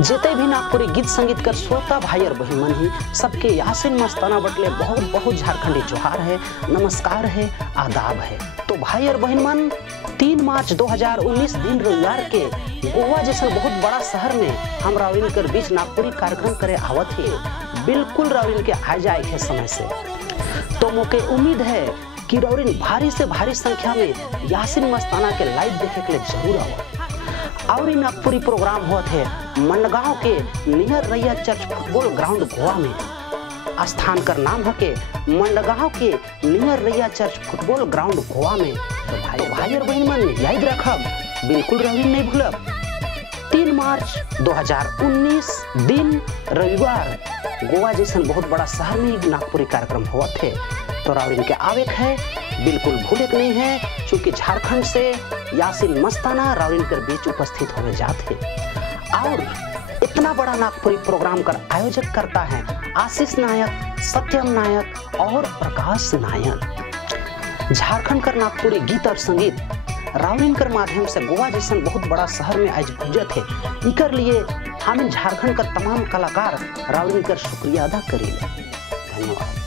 जिते भी नागपुरी गीत संगीत कर श्रोता भाई और बहन मन ही सबके यासिन मस्ताना बटले बहुत बहुत झारखंडी जोहार है, नमस्कार है, आदाब है। तो भाई और बहन मन 3 मार्च 2019 दिन रविवार के गोवा जैसा बहुत बड़ा शहर में हम रावलिन कर बीच नागपुरी कार्यक्रम करे आवत है। बिल्कुल रावलिन के आ जाए है समय से। तो मोके उम्मीद है कि रावलिन भारी से भारी संख्या में यासिन मस्ताना के लाइव देखे के लिए जरूर आओ। और नागपुरी प्रोग्राम हुआ थे मंडगांव के नियर रैया चर्च फुटबॉल ग्राउंड गोवा में। स्थान का नाम है के मंडगांव के नियर रैया चर्च फुटबॉल ग्राउंड गोवा में। तो भाई और बहन मन याद रखब, बिल्कुल रावलिन नहीं भूलब। 3 मार्च 2019 दिन रविवार गोवा जैसा बहुत बड़ा शहर में नागपुरी कार्यक्रम हुआ थे। तो रावलिन के आवेक है, बिल्कुल भूले नहीं है, क्योंकि झारखंड से यासिन मस्ताना रावलिन के बीच उपस्थित होने जाते हैं। और इतना बड़ा नागपुरी प्रोग्राम का आयोजन करता है आशीष नायक, सत्यम नायक और प्रकाश नायक। झारखंड का नागपुरी गीत और संगीत रावलिन के माध्यम से गोवा जैसा बहुत बड़ा शहर में आज गुजरत है। इकर लिए हम झारखंड का तमाम कलाकार रावलिन का शुक्रिया अदा करेंगे। धन्यवाद।